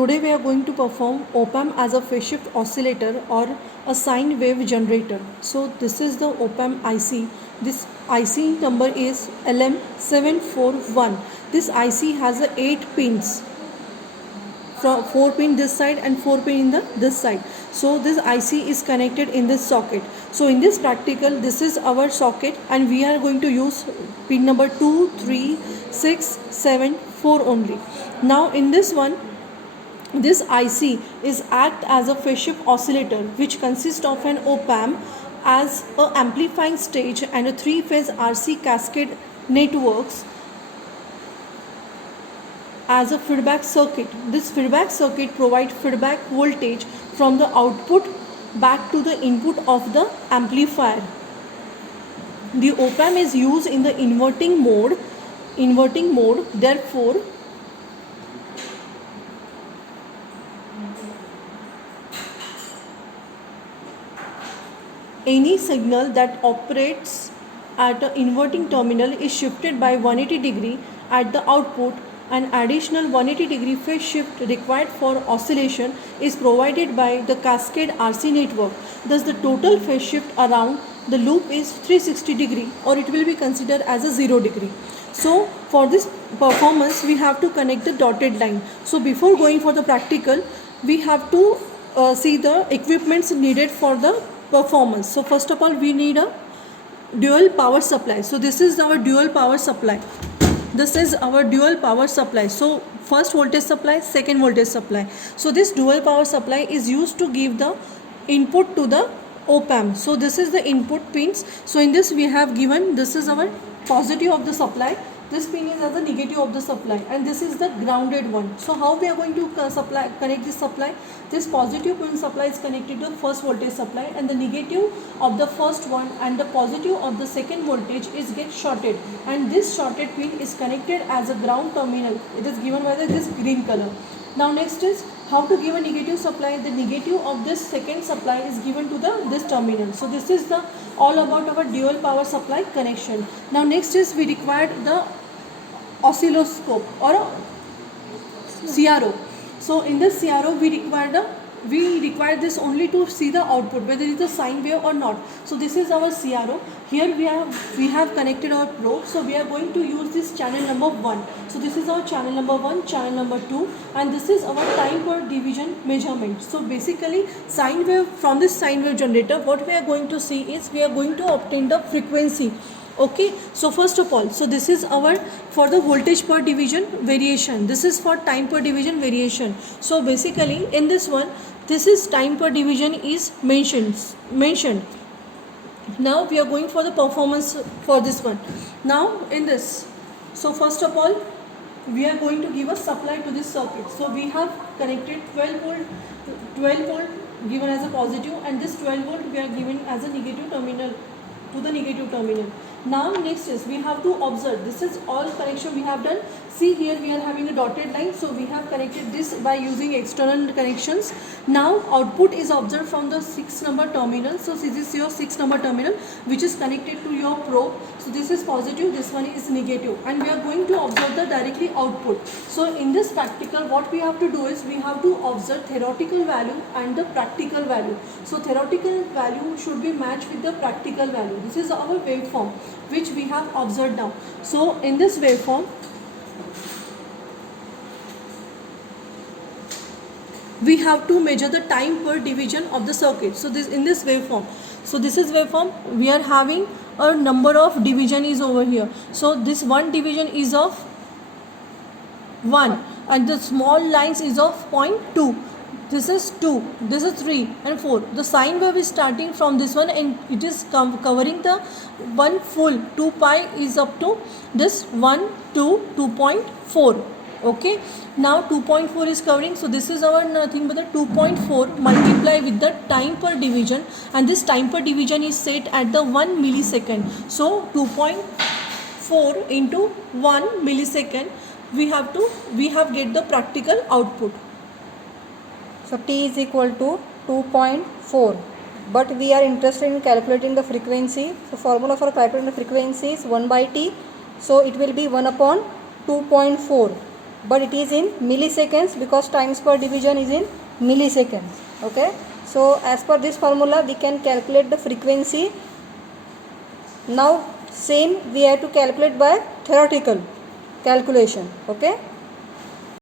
Today we are going to perform op-amp as a phase shift oscillator or a sine wave generator. So this is the op-amp IC. This IC number is LM741. This IC has 8 pins, from 4 pin this side and 4 pin in the this side. So this IC is connected in this socket. So in this practical, this is our socket and we are going to use pin number 2, 3, 6, 7, 4 only. Now in this one, this IC is act as a phase shift oscillator which consists of an op-amp as a amplifying stage and a 3-phase RC cascade networks as a feedback circuit. This feedback circuit provides feedback voltage from the output back to the input of the amplifier. The op-amp is used in the inverting mode. Therefore, any signal that operates at an inverting terminal is shifted by 180 degree at the output. An additional 180 degree phase shift required for oscillation is provided by the cascade RC network. Thus the total phase shift around the loop is 360 degree, or it will be considered as a 0 degree. So for this performance we have to connect the dotted line. So before going for the practical, we have to see the equipments needed for the performance. So first of all, we need a dual power supply. So this is our dual power supply. This is our dual power supply. So first voltage supply, second voltage supply. So this dual power supply is used to give the input to the op-amp. So this is the input pins. So in this we have given, this is our positive of the supply, this pin is as a negative of the supply, and this is the grounded one. So how we are going to connect this supply? This positive pin supply is connected to first voltage supply, and the negative of the first one and the positive of the second voltage is get shorted, and this shorted pin is connected as a ground terminal. It is given by this green color. Now next is how to give a negative supply. The negative of this second supply is given to this terminal. So this is the all about our dual power supply connection. Now next is we required the oscilloscope or a CRO. So in this CRO we require this only to see the output, whether it is a sine wave or not. So this is our CRO. Here we have connected our probe. So we are going to use this channel number 1. So this is our channel number 1, channel number 2, and this is our time per division measurement. So basically sine wave, from this sine wave generator, what we are going to see is we are going to obtain the frequency. Okay, so first of all, so this is our for the voltage per division variation. This is for time per division variation. So basically in this one, this is time per division is mentioned. Now we are going for the performance for this one. Now in this, so first of all, we are going to give a supply to this circuit. So we have connected 12 volt given as a positive, and this 12 volt we are given as a negative terminal to the negative terminal. Now next is we have to observe, this is all connection we have done. See here we are having a dotted line, so we have connected this by using external connections. Now output is observed from the 6 number terminal. So this is your 6 number terminal which is connected to your probe. So this is positive, this one is negative, and we are going to observe the directly output. So in this practical, what we have to do is we have to observe theoretical value and the practical value. So theoretical value should be matched with the practical value. This is our waveform which we have observed now. So in this waveform, we have to measure the time per division of the circuit. So this in this waveform, so this is waveform, we are having a number of division is over here. So this one division is of 1, and the small lines is of 0.2. This is 2, this is 3 and 4. The sine wave is starting from this one and it is covering the one full 2 pi is up to this 1 to 2.4. Okay, now 2.4 is covering. So this is our nothing but the 2.4 multiply with the time per division, and this time per division is set at the 1 millisecond. So 2.4 into 1 millisecond we have get the practical output. So T is equal to 2.4, but we are interested in calculating the frequency. So formula for calculating the frequency is 1 by T. So it will be 1 upon 2.4. but it is in milliseconds because times per division is in milliseconds. Okay, so as per this formula we can calculate the frequency. Now same we have to calculate by theoretical calculation. Okay.